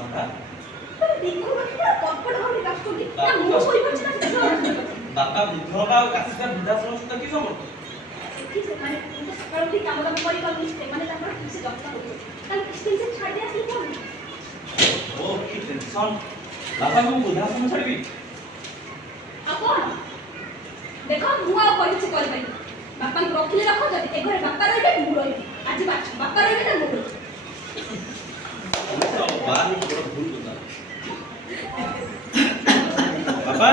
କଣଟା ଦେଖୁ ପୁରା କଟକଟ ଭାବରେ କାଟୁଛନ୍ତି ନା ମୁଁ ଶୋଇପଡିଛି ନା ସେ ବାପା ବିଧବା ଆଉ କାଶିକା ବୃଦ୍ଧାଶ୍ରମ ସହିତ କି ସମ୍ପର୍କ? ସେଠି ସେମାନେ ତ ସକାଳୁ ଉଠି କାମ ଦାମ କରିପାରୁନି ସେମାନେ ତାଙ୍କର ଠିକ ସେ ଯତ୍ନ ନେଉଛନ୍ତି ତାହେଲେ କିଛି ଦିନ ସେ ଛାଡ଼ି ଆସିଲେ କଣ ଓ କି ଟେନସନ୍ ବାପା ମୁଁ ବୃଦ୍ଧାଶ୍ରମ ଛାଡ଼ିବି ଆଉ କଣ ଦେଖ ମୁଁ ଆଉ କିଛି କରିପାରିବି ବାପାଙ୍କୁ ରଖିଲେ ରଖ ଯଦି ଏ ଘରେ ବାପା ରହିବେ ମୁଁ ରହିବି ଆଜି ବାପା ରହିବେ ନା ମୁଁ ରହିବି बाबा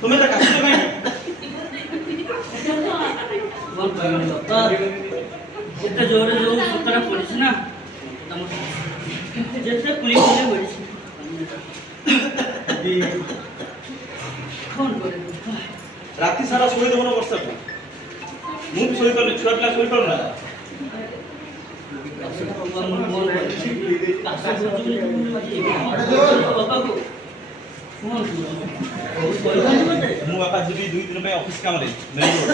तुम्हें तो कष्ट में जितने जोरे जो सुतरा पड़ी ना जितने पुलिस वाले पड़ी कौन करे राति सारा सोई देबो ना वर्षा को मु भी सोई पर छुआ पिला सोई पर ना बाबा को मु बापा जी 2 दिन पे ऑफिस काम रे मेन रोड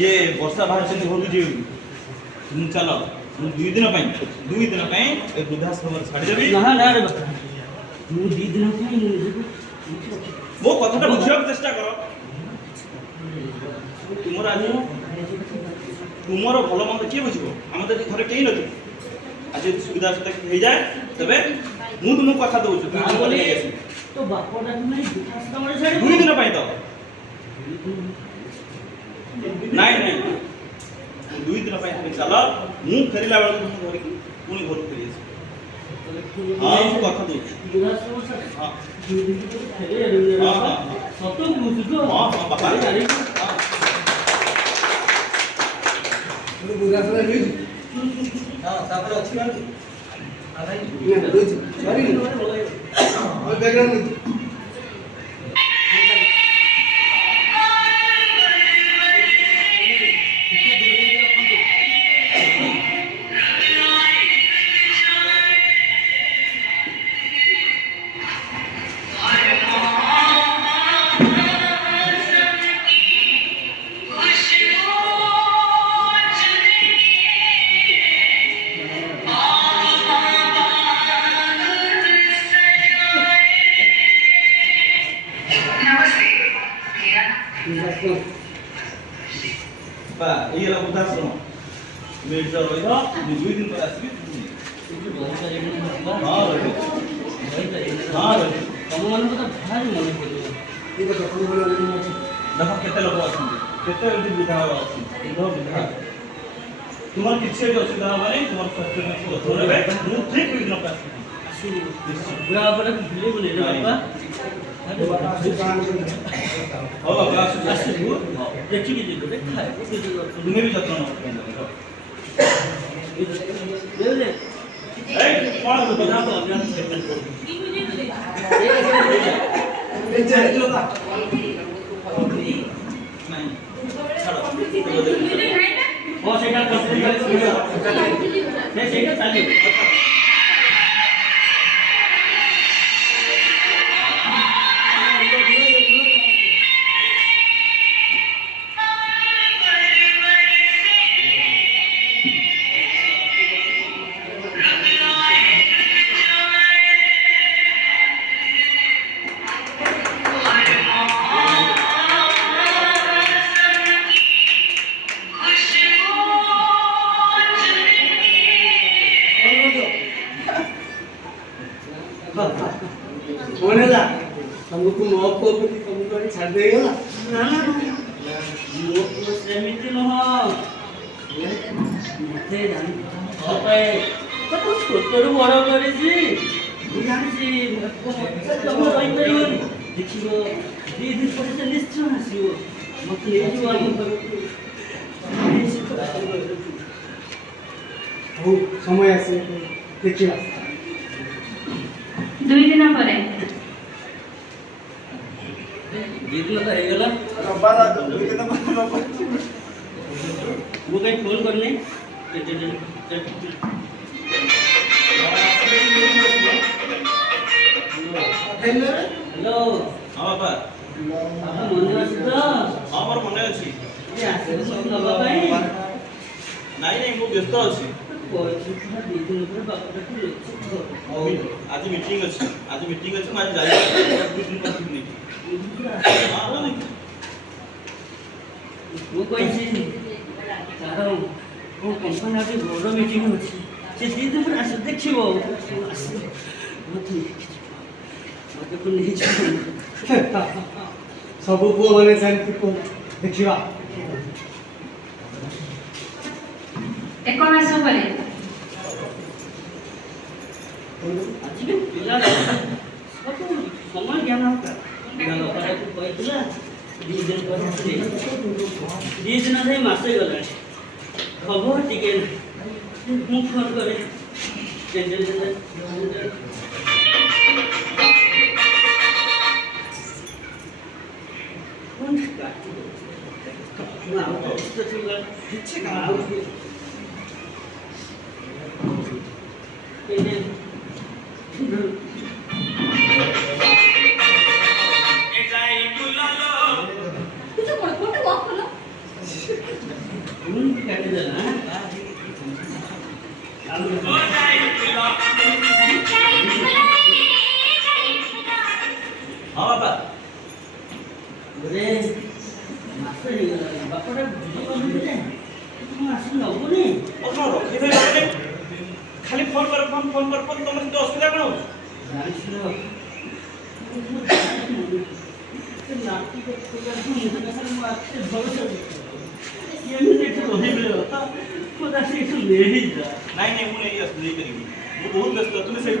ये वर्षा बाहर से घर जी मु चलो मु 2 दिन पे ए वृद्धाश्रम छाड़ी देबी ना ना रे बाबा मु 2 दिन पे मो कथाटा बुझिया चेष्टा करो तुमर आज तुमर भल मंद किए बुझिबो हम तो घरे केही नथि आज सुविधा सुविधा हो जाए तबे मु तुमको कथा दउछु तुम बोले तो बापोटा तुम्हें वृद्धाश्रम में छाड़ी 2 दिन पे तो नहीं 2 दिन पे हम चलो मु फेरिला बेला तुम घर की पुनी घर फेरि आसी हां मु कथा दउछु वृद्धाश्रम से हां 2 दिन तो फेरि हां सतो बुझु हां बापा हां बुरासला न्यूज हां तापर अछि माने आ भाई ये न्यूज सॉरी और बैकग्राउंड न्यूज बा ये ला वृद्धाश्रम मेड जो रहिबो 2 दिन पर आसीबी हां रहिबो हां रहिबो तम मन को तो भारी मन पड़ो ये तो कपड़े वाला नहीं है देखो केते लोग अछंती केते एठी वृद्धा अछंती वृद्धा तुम्हार किछे भी असुविधा होबा नहीं तुम्हार स्वास्थ्य में को थोड़े मु ठीक दिन पर आसीबी बुरा बड़ा भूले बोले रे बाबा हो बाबा आसीबू देखि के देखो देखा है तुम्हें भी जत्न न ले ले ए कोन बता तो अभियान ये चले लो का नहीं छाड़ो वो सेटा कर सेटा चलिए कौन है ला हमको मौत को तुमको छाड़ देगा ना ना वो सेमिति न हो मते जान पे तो कुछ छोटरू बड़ करिছি ମୁଁ ଜାଣିଛି ତମ ରହିପାରିବନି ଦେଖିବ 2 ଦିନ ପରେ ସେ ନିଶ୍ଚୟ ଆସିବ ମତେ ନେଇଯିବ ଆମ ଘରକୁ हो समय आसे देखिए 2 दिन पर 2 दिन तो ହେଇଗଲା रब्बार 2 दिन पर ମୁଁ କାଇଁ ଫୋन କରିନି हेलो हां बाबा आप मन ଅଛି ତ हां मोर मने अछि ये आसे सब नबा ପାଇଁ नहीं नहीं मु व्यस्त अछि କହିଛି ପୁରା 2 ଦିନ ପରେ ବାପାଟାକୁ ହଉ ଆଜି ମିଟିଂ ଅଛି ମୁଁ ଆଜି ଯାଇପାରିବି 2 ଦିନ ପରେ ଛୁଟି ନେଇକି ହଁ ନାଇଁ ମୁଁ କହିଛି ତାର ମୋ କମ୍ପାନୀ ଆଜି ବଡ଼ ମିଟିଂ ଅଛି ସେ 2 ଦିନ ପରେ ଆସ ଦେଖିବ ଆସିବ ମୋତେ ନେଇଯିବ ସବୁ ପୁଅ ମାନେ ସେମିତି ଦେଖିବା ଏକ ମାସ ପରେ ଆଜି ବି ପିଲା ସବୁ ସମୟ ଜ୍ଞାନ ବାପାକୁ କହିଥିଲା 2 ଦିନ ପରେ ଆସିବେ 2 ଦିନ ଯାଇ ମାସେ ଗଲାଣି ଖବର ଟିକେ ମୁଁ ଫୋନ୍ କରେ କିଛି କାମ কিছু কোন কোনটা ওয়াক হলো ହଁ ବାପା ବାପାଟା ବୁଝିପାରୁନି ଆସି ନବୁନି ଆପଣ ରଖିଦେଇ ପାରୁନି ଖାଲି ଫୋନ୍ କର ତମର କିନ୍ତୁ ଅସୁବିଧା କ'ଣ ହଉଛି ନାଇଁ ମୁଁ ନେଇ ନେଇପାରିବି ମୁଁ ବହୁତ ବ୍ୟସ୍ତ ତୁମେ ସେଇଠି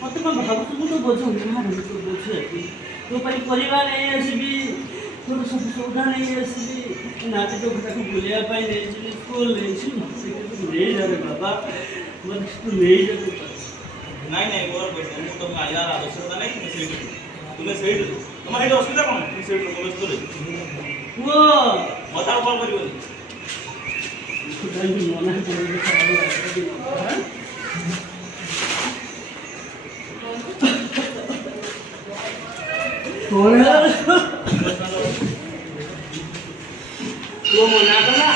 ମତେ କ'ଣ ଭାବୁଛୁ ମୁଁ ତ ବୋଝ ତୋ ପାଇଁ ପରିବା ନେଇ ଆସିବି ତୋର ସବୁ ସୌଦା ନେଇ ଆସିବି ନାତି ତାକୁ ବୁଲିବା ପାଇଁ ନେଇଯିବି ସ୍କୁଲ ନେଇଯିବି ନେଇଯାରେ ବାବା ମୋତେ ତୁ ନେଇଯାଉ ନାଇଁ ମୋର ମୁଁ ତୁମକୁ ଆଣିବାର ଆବଶ୍ୟକତା ନାହିଁ ତୁମେ ସେଇଠି ତୁମର ସେଇଠି ଅସୁବିଧା କ'ଣ ତୁମେ ସେଇଠି ବ୍ୟସ୍ତ ପୁଅ ମତେ ଆଉ କ'ଣ କରିବନି ମନା କଣ ହେଲା ପୁଅ ମନା କଲା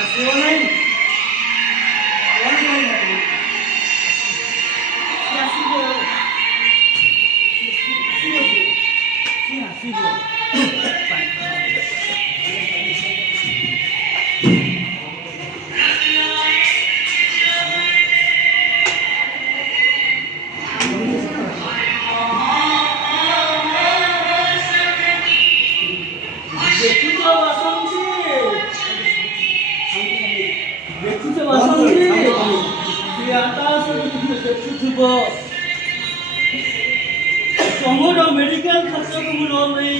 ଆସିବ ନାହିଁ କଣ କହିଲା ଆସିବ ତମର ମେଡିକାଲ ଖର୍ଚ୍ଚକୁ ମୁଁ ନ ନେଇ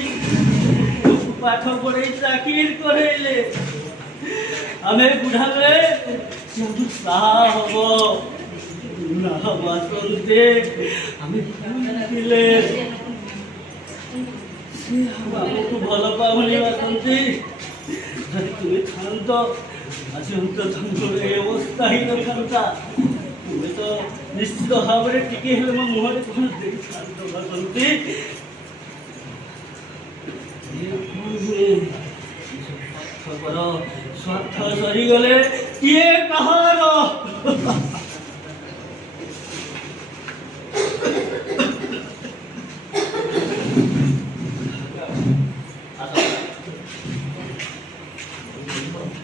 ପାଠ ପଢ଼େଇ ଚାକିରି କରେଇଲେ ଆମେ ବୁଢ଼ାବେଳେ ସବୁ ସାହା ହବ ବୁଢ଼ା ହବ ଆସନ୍ତେ ଆମେ ଥିଲେ ସେ ଆମକୁ ଭଲ ପାଉନି ଆସନ୍ତି ଯଦି ତୁମେ ଥାନ୍ତ ଆଜି ଅନ୍ତତଃ ଏ ଅବସ୍ଥା ହେଇନଥାନ୍ତା ତୁମେ ତ ନିଶ୍ଚିତ ଭାବରେ ଟିକେ ହେଲେ ମୋ ମୁହଁରେ କ'ଣ ଦେଇଥାନ୍ତ ବାସନ୍ତି ସ୍ୱାର୍ଥ ସରିଗଲେ କିଏ କାହାର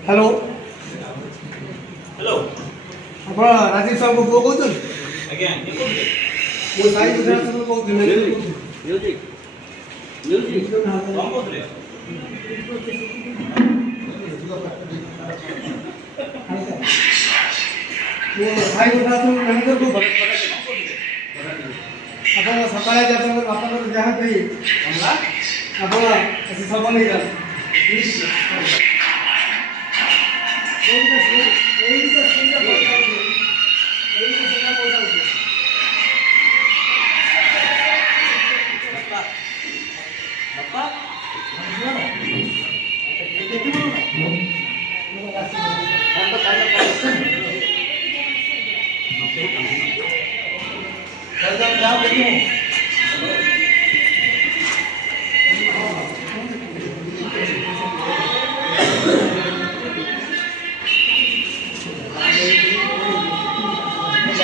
ହ୍ୟାଲୋ ହ୍ୟାଲୋ ଆପଣ ରାଜୀବ ସାହୁଙ୍କ ପୁଅ କହୁଛନ୍ତି ଆଜ୍ଞା କିଏ କହୁଥିଲେ ମୁଁ ସାଇ ଗୁଜରାଟରୁ କହୁଥିଲି କ'ଣ କହୁଥିଲେ ମୁଁ ସାଇ ଗୁଜରାଟରୁ ମ୍ୟାନେଜର କହୁଥିଲି ଆପଣ ସକାଳେ ଆଜି ଆପଣଙ୍କର ବାପାଙ୍କର ଯାହା ଦେଇ ଆପଣ ଆସି ସବ ନେଇଯାଆନ୍ତୁ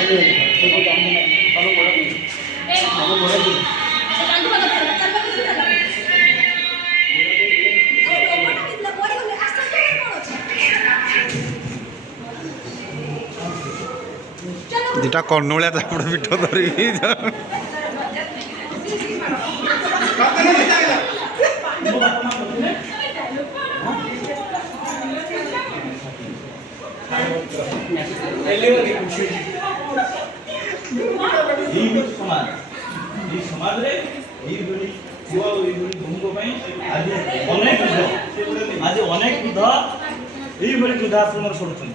ସେ କାନ୍ଦିବା ଦରକାର ନା, ଚାଲିବା କିଛି ଚାଲିବା। ଆରେ ରୋଗଟା ହେଇଥିଲା, ମରିଗଲେ, ଆଶ୍ଚର୍ଯ୍ୟ କଣ ଅଛି? ଚାଲ ଦିଟା କର୍ଣ୍ଣୁଳିଆ ଚାପଡ଼ ପିଠ ଧରିକି ସମାଜ এই সমাজରେ এইଭଳି ପୁଅ এইଭଳି ବୋହୂଙ୍କ ପାଇଁ ଆଜି ଅନେକ ବୃଦ୍ଧ ଏଇଭଳି ବୃଦ୍ଧାଶ୍ରମରେ ପଡୁଛନ୍ତି।